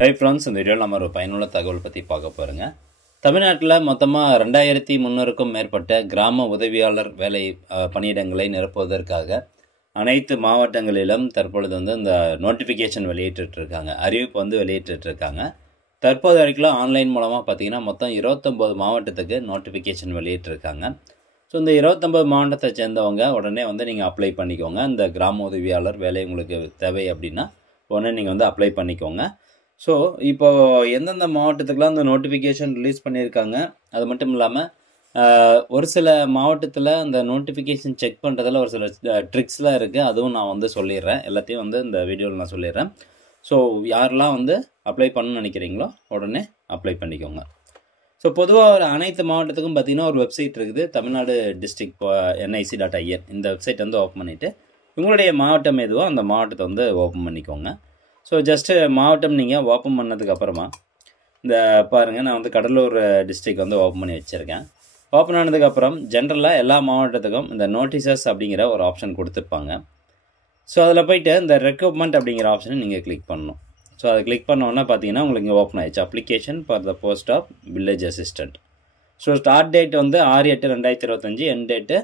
Hi friends, இந்த வீடியோவில் நம்ம ஒரு பயனுள்ள தகவல் பற்றி பார்க்க போகிறோங்க. தமிழ்நாட்டில் மொத்தமாக 2300க்கும் மேற்பட்ட கிராம உதவியாளர் வேலை பணியிடங்களை நிரப்புவதற்காக அனைத்து மாவட்டங்களிலும் தற்பொழுது இந்த நோட்டிஃபிகேஷன் வெளியிட்டிருக்காங்க, அறிவிப்பு வெளியிட்டிருக்காங்க. தற்போது வரைக்கும் ஆன்லைன் மூலமாக பார்த்தீங்கன்னா மொத்தம் 29 மாவட்டத்துக்கு நோட்டிஃபிகேஷன் வெளியிட்டிருக்காங்க. ஸோ இந்த 29 மாவட்டத்தை சேர்ந்தவங்க உடனே நீங்கள் அப்ளை பண்ணிக்கோங்க. இந்த கிராம உதவியாளர் வேலை உங்களுக்கு தேவை அப்படின்னா உடனே நீங்கள் அப்ளை பண்ணிக்கோங்க. ஸோ இப்போது எந்தெந்த மாவட்டத்துக்கெலாம் அந்த நோட்டிஃபிகேஷன் ரிலீஸ் பண்ணியிருக்காங்க, அது மட்டும் இல்லாமல் ஒரு சில மாவட்டத்தில் அந்த நோட்டிஃபிகேஷன் செக் பண்ணுறதுல ஒரு சில ட்ரிக்ஸ்லாம் இருக்குது, அதுவும் நான் சொல்லிடுறேன். எல்லாத்தையும் இந்த வீடியோவில் நான் சொல்லிடுறேன். ஸோ யாரெல்லாம் அப்ளை பண்ணணும்னு நினைக்கிறீங்களோ உடனே அப்ளை பண்ணிக்கோங்க. ஸோ பொதுவாக அனைத்து மாவட்டத்துக்கும் பார்த்திங்கன்னா ஒரு வெப்சைட் இருக்குது, தமிழ்நாடு டிஸ்ட்ரிக்ட் NIC.in. இந்த வெப்சைட் ஓப்பன் பண்ணிவிட்டு உங்களுடைய மாவட்டம் எதுவோ அந்த மாவட்டத்தை ஓப்பன் பண்ணிக்கோங்க. ஸோ ஜஸ்ட்டு மாவட்டம் நீங்கள் ஓப்பன் பண்ணதுக்கப்புறமா இந்த பாருங்கள், நான் கடலூர் டிஸ்ட்ரிக்ட் ஓப்பன் பண்ணி வச்சுருக்கேன். ஓப்பன் ஆனதுக்கப்புறம் ஜென்ரலாக எல்லா மாவட்டத்துக்கும் இந்த நோட்டீசஸ் அப்படிங்கிற ஒரு ஆப்ஷன் கொடுத்துருப்பாங்க. ஸோ அதில் போய்ட்டு இந்த ரெக்ரூட்மெண்ட் அப்படிங்கிற ஆப்ஷனை நீங்கள் கிளிக் பண்ணணும். ஸோ அதை கிளிக் பண்ணோன்னா பார்த்தீங்கன்னா உங்களுக்கு இங்கே ஓப்பன் ஆயிடுச்சு, application for the post of village assistant. So start date 6/8/2025, end date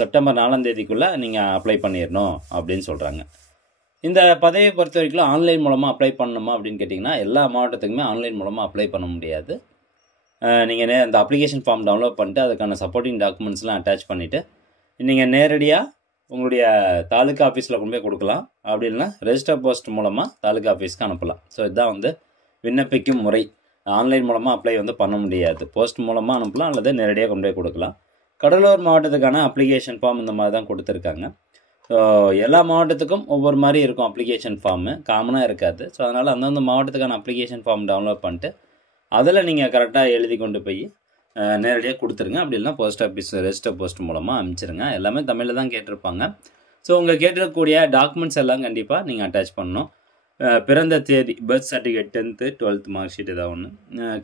September 4ஆம் தேதிக்குள்ளே நீங்கள் அப்ளை பண்ணிடணும் அப்படின்னு சொல்கிறாங்க. இந்த பதவியை பொறுத்த வரைக்கும் ஆன்லைன் மூலமாக அப்ளை பண்ணணுமா அப்படின்னு கேட்டிங்கன்னா எல்லா மாவட்டத்துக்குமே ஆன்லைன் மூலமாக அப்ளை பண்ண முடியாது. நீங்கள் இந்த அப்ளிகேஷன் ஃபார்ம் டவுன்லோட் பண்ணிட்டு அதுக்கான சப்போர்ட்டிங் டாக்குமெண்ட்ஸ்லாம் அட்டாச் பண்ணிவிட்டு நீங்கள் நேரடியாக உங்களுடைய தாலுக்கா ஆஃபீஸில் கொண்டு போய் கொடுக்கலாம். அப்படி இல்லைனா ரெஜிஸ்டர் போஸ்ட் மூலமாக தாலுக்கா ஆஃபீஸ்க்கு அனுப்பலாம். ஸோ இதுதான் விண்ணப்பிக்கும் முறை. ஆன்லைன் மூலமாக அப்ளை பண்ண முடியாது. போஸ்ட் மூலமாக அனுப்பலாம் அல்லது நேரடியாக கொண்டு போய் கொடுக்கலாம். கடலூர் மாவட்டத்துக்கான அப்ளிகேஷன் ஃபார்ம் இந்த மாதிரி தான் கொடுத்துருக்காங்க. ஸோ எல்லா மாவட்டத்துக்கும் ஒவ்வொரு மாதிரி இருக்கும் அப்ளிகேஷன் ஃபார்மு, காமனாக இருக்காது. ஸோ அதனால் அந்தந்த மாவட்டத்துக்கான அப்ளிகேஷன் ஃபார்ம் டவுன்லோட் பண்ணிட்டு அதில் நீங்கள் கரெக்டாக எழுதி கொண்டு போய் நேரடியாக கொடுத்துருங்க. அப்படி இல்லைனா போஸ்ட் ஆஃபீஸ் ரெஜிஸ்டர் போஸ்ட் மூலமாக அனுப்பிச்சிருங்க. எல்லாமே தமிழில் தான் கேட்டிருப்பாங்க. ஸோ உங்கள் கேட்டிருக்கக்கூடிய டாக்குமெண்ட்ஸ் எல்லாம் கண்டிப்பாக நீங்கள் அட்டாச் பண்ணணும். பிறந்த தேதி, birth certificate, 10th 12th mark sheet ஏதாவது ஒன்று,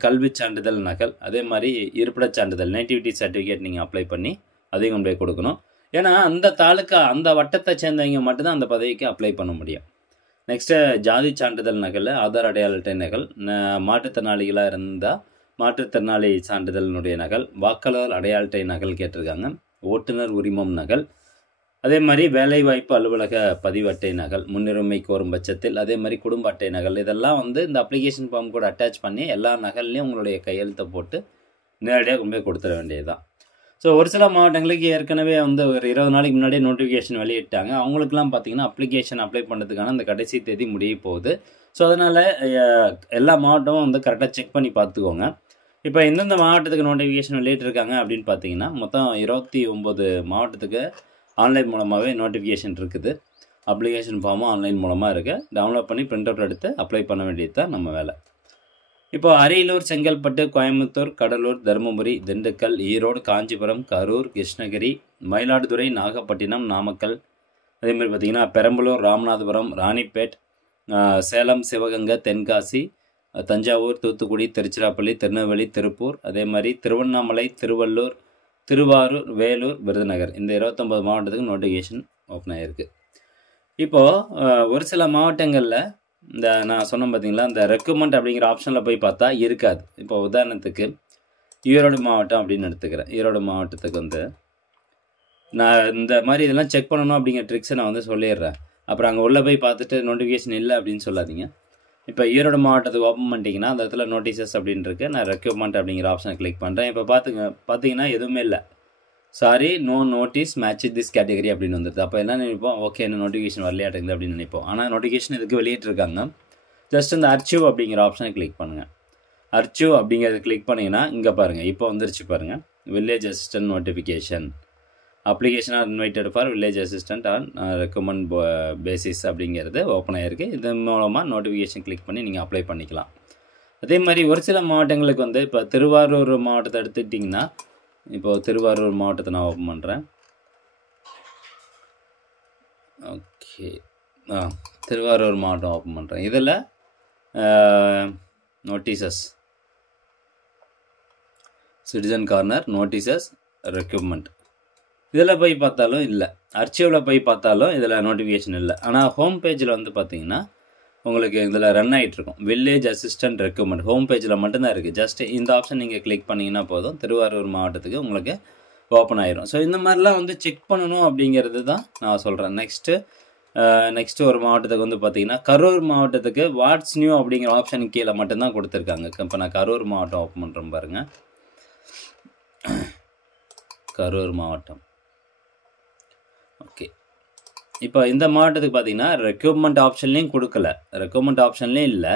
கல்வி சான்றிதழ் நகல், அதே மாதிரி இருப்பிடச் சான்றிதழ் நேட்டிவிட்டி சர்டிஃபிகேட் நீங்கள் அப்ளை பண்ணி அதையும் கொண்டு போய் கொடுக்கணும். ஏன்னா அந்த தாலுக்கா அந்த வட்டத்தை சேர்ந்தவங்க மட்டும்தான் அந்த பதவிக்கு அப்ளை பண்ண முடியும். நெக்ஸ்ட்டு ஜாதி சான்றிதழ் நகல், ஆதார் அடையாள அட்டை நகல், மாற்றுத்திறனாளிகளாக இருந்தால் மாற்றுத்திறனாளி சான்றிதழினுடைய நகல், வாக்காளர் அடையாள அட்டை நகல் கேட்டிருக்காங்க, ஓட்டுநர் உரிமம் நகல், அதே மாதிரி வேலைவாய்ப்பு அலுவலக பதிவு அட்டை நகல் முன்னுரிமை கோரும் பட்சத்தில், அதே மாதிரி குடும்ப அட்டை நகல், இதெல்லாம் இந்த அப்ளிகேஷன் ஃபார்ம் கூட அட்டாச் பண்ணி எல்லா நகல்லையும் உங்களுடைய கையெழுத்தை போட்டு நேரடியாக கொண்டு போய் கொடுத்துட வேண்டியதுதான். ஸோ ஒரு சில மாவட்டங்களுக்கு ஏற்கனவே ஒரு 20 நாளைக்கு முன்னாடியே நோட்டிஃபிகேஷன் வெளியிட்டாங்க. அவங்களுக்குலாம் பார்த்தீங்கன்னா அப்ளிகேஷன் அப்ளை பண்ணுறதுக்கான அந்த கடைசி தேதி முடிய போகுது. ஸோ அதனால் எல்லா மாவட்டமும் கரெக்டாக செக் பண்ணி பார்த்துக்கோங்க. இப்போ எந்தெந்த மாவட்டத்துக்கு நோட்டிஃபிகேஷன் வெளியிட்டிருக்காங்க அப்படின்னு பார்த்தீங்கன்னா மொத்தம் 29 மாவட்டத்துக்கு ஆன்லைன் மூலமாகவே நோட்டிஃபிகேஷன் இருக்குது. அப்ளிகேஷன் ஃபார்மும் ஆன்லைன் மூலமாக இருக்குது. டவுன்லோட் பண்ணி பிரிண்ட் அவுட் எடுத்து அப்ளை பண்ண வேண்டியது தான் நம்ம வேலை. இப்போ அரியலூர், செங்கல்பட்டு, கோயம்புத்தூர், கடலூர், தருமபுரி, திண்டுக்கல், ஈரோடு, காஞ்சிபுரம், கரூர், கிருஷ்ணகிரி, மயிலாடுதுறை, நாகப்பட்டினம், நாமக்கல், அதேமாதிரி பார்த்திங்கன்னா பெரம்பலூர், ராமநாதபுரம், ராணிப்பேட், சேலம், சிவகங்கை, தென்காசி, தஞ்சாவூர், தூத்துக்குடி, திருச்சிராப்பள்ளி, திருநெல்வேலி, திருப்பூர், அதே மாதிரி திருவண்ணாமலை, திருவள்ளூர், திருவாரூர், வேலூர், விருதுநகர், இந்த 29 மாவட்டத்துக்கு நோட்டிஃபிகேஷன் ஓப்பன் ஆகிருக்கு. இப்போது ஒரு சில மாவட்டங்களில் இந்த நான் சொன்னேன் பார்த்தீங்களா, இந்த ரெக்ரூட்மெண்ட் அப்படிங்கிற ஆப்ஷனில் போய் பார்த்தா இருக்காது. இப்போ உதாரணத்துக்கு ஈரோடு மாவட்டம் அப்படின்னு எடுத்துக்கிறேன். ஈரோடு மாவட்டத்துக்கு நான் இந்த மாதிரி இதெல்லாம் செக் பண்ணணும் அப்படிங்கிற ட்ரிக்ஸை நான் சொல்லிடுறேன். அப்புறம் அங்கே உள்ளே போய் பார்த்துட்டு நோட்டிஃபிகேஷன் இல்லை அப்படின்னு சொல்லாதீங்க. இப்போ ஈரோடு மாவட்டத்துக்கு ஓப்பன் பண்ணிட்டீங்கன்னா அந்த இடத்துல நோட்டீசஸ் அப்படின்னு இருக்குது. நான் ரெக்ரூட்மெண்ட் அப்படிங்கிற ஆப்ஷனை கிளிக் பண்ணுறேன். இப்போ பார்த்தீங்கன்னா எதுவுமே இல்லை. Sorry, no notices match this category அப்படின்னு வந்துடுது. அப்போ என்ன நினைப்போம், ஓகே என்ன நோட்டிஃபிகேஷன் வரலையாட்டுங்குது அப்படின்னு நினைப்போம். ஆனால் நோட்டிஃபிகேஷன் இதுக்கு வெளியிட்டிருக்காங்க. ஜஸ்ட் இந்த அர்ச்சிவ் அப்படிங்கிற ஆப்ஷனை கிளிக் பண்ணுங்கள். அர்ச்சிவ் அப்படிங்கிறத கிளிக் பண்ணிங்கன்னா இங்கே பாருங்கள், இப்போ வந்துருச்சு பாருங்கள், village assistant notification application R invited for village assistant on recommend basis அப்படிங்கிறது ஓப்பன் ஆகிருக்கு. இது மூலமாக நோட்டிஃபிகேஷன் கிளிக் பண்ணி நீங்கள் அப்ளை பண்ணிக்கலாம். அதே மாதிரி ஒரு சில மாவட்டங்களுக்கு இப்போ திருவாரூர் மாவட்டத்தை எடுத்துக்கிட்டிங்கன்னா, இப்போது திருவாரூர் மாவட்டத்தை நான் ஓப்பன் பண்ணுறேன். ஓகே, திருவாரூர் மாவட்டம் ஓப்பன் பண்ணுறேன். இதில் notices, citizen corner, notices, recruitment, இதில் போய் பார்த்தாலும் இல்லை. அர்ச்சிவில் போய் பார்த்தாலும் இதில் நோட்டிஃபிகேஷன் இல்லை. ஆனால் ஹோம் பேஜில் பார்த்தீங்கன்னா உங்களுக்கு இதில் ரன் ஆகிட்டுருக்கும். வில்லேஜ் அசிஸ்டன்ட் ரெக்ரூட்மெண்ட் ஹோம் பேஜில் மட்டும்தான் இருக்குது. ஜஸ்ட் இந்த ஆப்ஷன் நீங்கள் கிளிக் பண்ணிங்கன்னா போதும், திருவாரூர் மாவட்டத்துக்கு உங்களுக்கு ஓப்பன் ஆயிரும். ஸோ இந்த மாதிரிலாம் வந்து செக் பண்ணணும் அப்படிங்கிறது தான் நான் சொல்கிறேன். நெக்ஸ்ட்டு ஒரு மாவட்டத்துக்கு வந்து பார்த்திங்கன்னா கரூர் மாவட்டத்துக்கு வாட்ஸ் நியூ அப்படிங்கிற ஆப்ஷன் கீழே மட்டும்தான் கொடுத்துருக்காங்க. இப்போ நான் கரூர் மாவட்டம் ஓப்பன் பண்ணுறேன் பாருங்கள். கரூர் மாவட்டம். ஓகே, இப்போ இந்த மாவட்டத்துக்கு பார்த்தீங்கன்னா ரெக்ரூட்மெண்ட் ஆப்ஷன்லேயும் கொடுக்கல, ரெக்ரூட்மெண்ட் ஆப்ஷன்லேயும் இல்லை.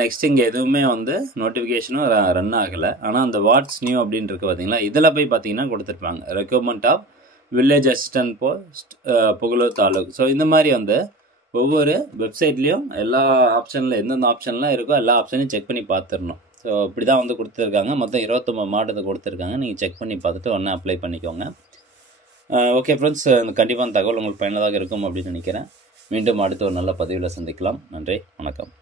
நெக்ஸ்ட் இங்கே எதுவுமே வந்து நோட்டிஃபிகேஷனும் ரன் ஆகலை. ஆனால் அந்த வாட்ஸ் நியூ அப்படின்னு இருக்குது பார்த்தீங்களா, இதில் போய் பார்த்தீங்கன்னா கொடுத்துருப்பாங்க recruitment of village assistant post Pugalur taluk. So இந்த மாதிரி வந்து ஒவ்வொரு வெப்சைட்லேயும் எல்லா ஆப்ஷனில் எந்தெந்த ஆப்ஷன்லாம் இருக்கோ எல்லா ஆப்ஷனையும் செக் பண்ணி பார்த்துடணும். ஸோ இப்படி தான் வந்து கொடுத்துருக்காங்க. மொத்தம் 29 மாவட்டத்துக்கு கொடுத்துருக்காங்க. நீங்கள் செக் பண்ணி பார்த்துட்டு உடனே அப்ளை பண்ணிக்கோங்க. ஓகே ஃப்ரெண்ட்ஸ், கண்டிப்பாக அந்த தகவல் உங்களுக்கு பயனுள்ளதாக இருக்கும் அப்படின்னு நினைக்கிறேன். மீண்டும் அடுத்த ஒரு நல்ல பதிவில் சந்திக்கலாம். நன்றி, வணக்கம்.